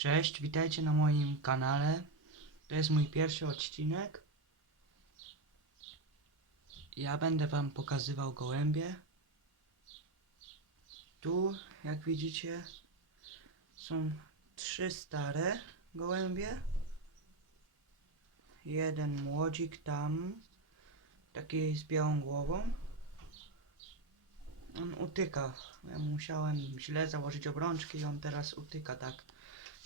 Cześć, witajcie na moim kanale. To jest mój pierwszy odcinek. Ja będę wam pokazywał gołębie. Tu, jak widzicie, są trzy stare gołębie. Jeden młodzik tam, taki z białą głową. On utyka. Ja musiałem źle założyć obrączki i on teraz utyka tak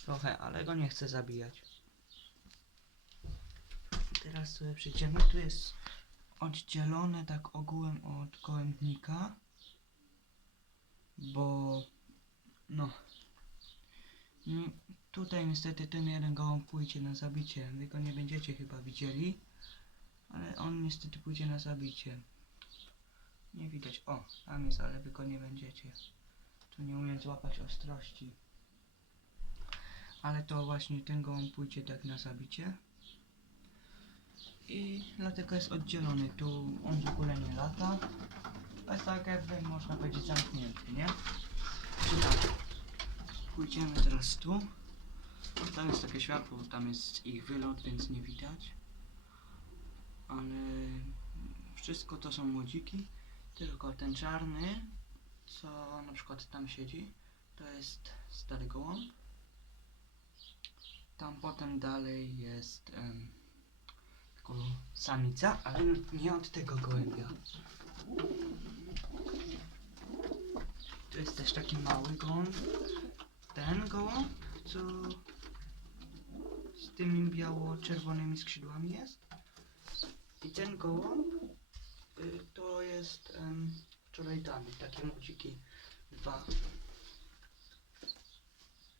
trochę, ale go nie chcę zabijać. Teraz sobie przejdziemy. Tu jest oddzielone tak ogółem od gołębnika, bo no ni- tutaj niestety ten jeden gołąb pójdzie na zabicie. Wy go nie będziecie chyba widzieli, ale on niestety pójdzie na zabicie. Nie widać. O, tam jest, ale wy go nie będziecie. Tu nie umiem złapać ostrości. Ale to właśnie ten gołąb pójdzie tak na zabicie. I dlatego jest oddzielony. Tu on w ogóle nie lata. To jest tak jakby można powiedzieć zamknięty, nie? Czy tak? Pójdziemy teraz tu. Tam jest takie światło, tam jest ich wylot, więc nie widać. Ale wszystko to są młodziki. Tylko ten czarny, co na przykład tam siedzi, to jest stary gołąb. Tam potem dalej jest tylko samica, ale nie od tego gołębia. Tu jest też taki mały gołąb. Ten gołąb, co z tymi biało-czerwonymi skrzydłami jest. I ten gołąb y, to jest em, wczoraj dany, takie młodziki dwa.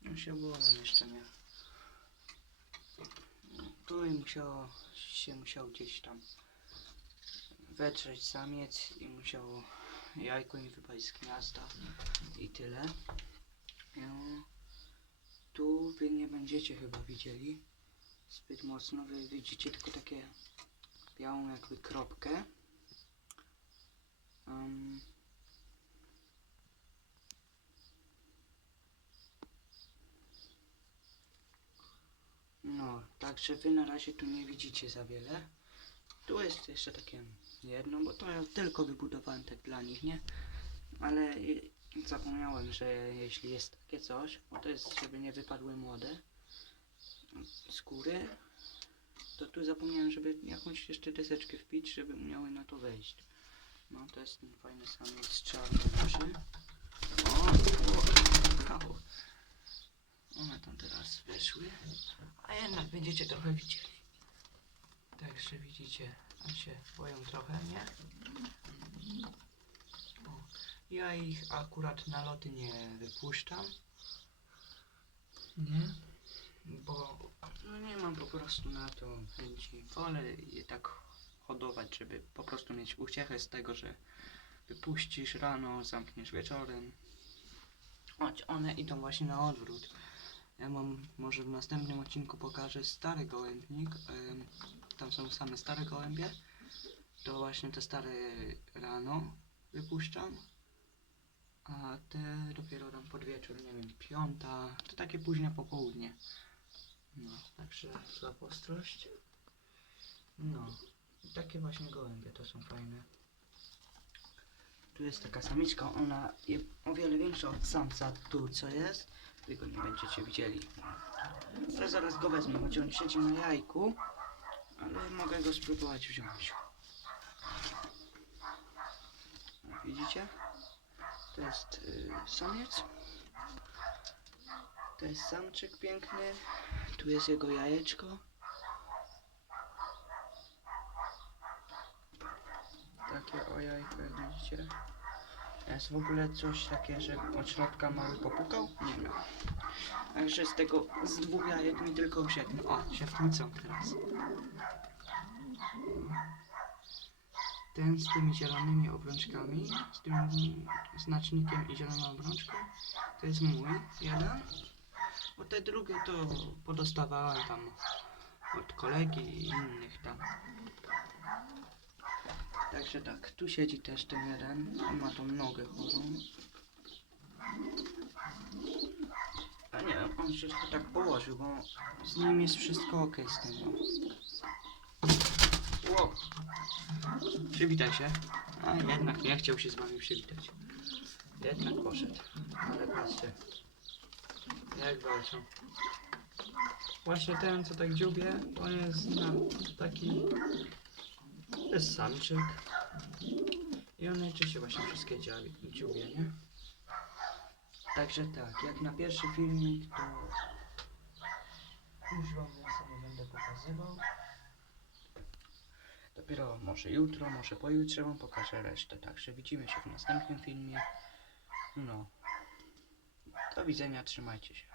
No się boję jeszcze nie. Tu i musiało, się musiał gdzieś tam wetrzeć samiec i musiało jajko im wypaść z gniazda i tyle. No, tu wy nie będziecie chyba widzieli zbyt mocno, wy widzicie tylko takie białą jakby kropkę. Em, Także wy na razie tu nie widzicie za wiele. Tu jest jeszcze takie jedno, bo to ja tylko wybudowałem tak dla nich, nie? Ale zapomniałem, że jeśli jest takie coś, bo to jest, żeby nie wypadły młode skóry, to tu zapomniałem, żeby jakąś jeszcze deseczkę wpić, żeby miały na to wejść. No, to jest ten fajny samiec czarny duży. O, o, au. One tam teraz wyszły. A jednak będziecie trochę widzieli. Także widzicie, tam się boją trochę, nie? O, ja ich akurat na loty nie wypuszczam. Nie? Bo no nie mam po prostu na to chęci. Wolę je tak hodować, żeby po prostu mieć uciechę z tego, że wypuścisz rano, zamkniesz wieczorem. Choć one idą właśnie na odwrót. Ja mam, może w następnym odcinku pokażę stary gołębnik. Tam są same stare gołębie. To właśnie te stare rano wypuszczam. A te dopiero tam pod wieczór, nie wiem, piąta, to takie późne popołudnie. No, także złap ostrość. No, takie właśnie gołębie, to są fajne. Tu jest taka samiczka, ona jest o wiele większa od samca tu co jest. Wy go nie będziecie widzieli. Ale zaraz go wezmę, choć on siedzi na jajku. Ale mogę go spróbować wziąć. Widzicie? To jest y, samiec. To jest samczyk piękny. Tu jest jego jajeczko. Takie o jajko, jak widzicie. Jest w ogóle coś takie, że od środka mały popukał? Nie wiem. Także z tego, z dwóch jajek mi tylko siedem. O, się wtrącą teraz. Ten z tymi zielonymi obrączkami, z tym znacznikiem i zieloną obrączką, to jest mój jeden. Bo te drugie to podostawałem tam od kolegi i innych tam. Także tak, tu siedzi też ten jeden. On ma tą nogę chorą. A nie on wszystko tak położył, bo z nim jest wszystko ok z tym. Ło. Przywitaj się. A jednak nie chciał się z wami przywitać. Jednak poszedł. Ale patrzcie. Jak walczą. Właśnie ten, co tak dziubie, on jest na taki... To jest samczyk. I on najczęściej właśnie wszystkie dziubie, nie? Także tak, jak na pierwszy filmik, to już wam więcej nie będę pokazywał. Dopiero może jutro, może pojutrze wam pokażę resztę. Także widzimy się w następnym filmie. No. Do widzenia, trzymajcie się.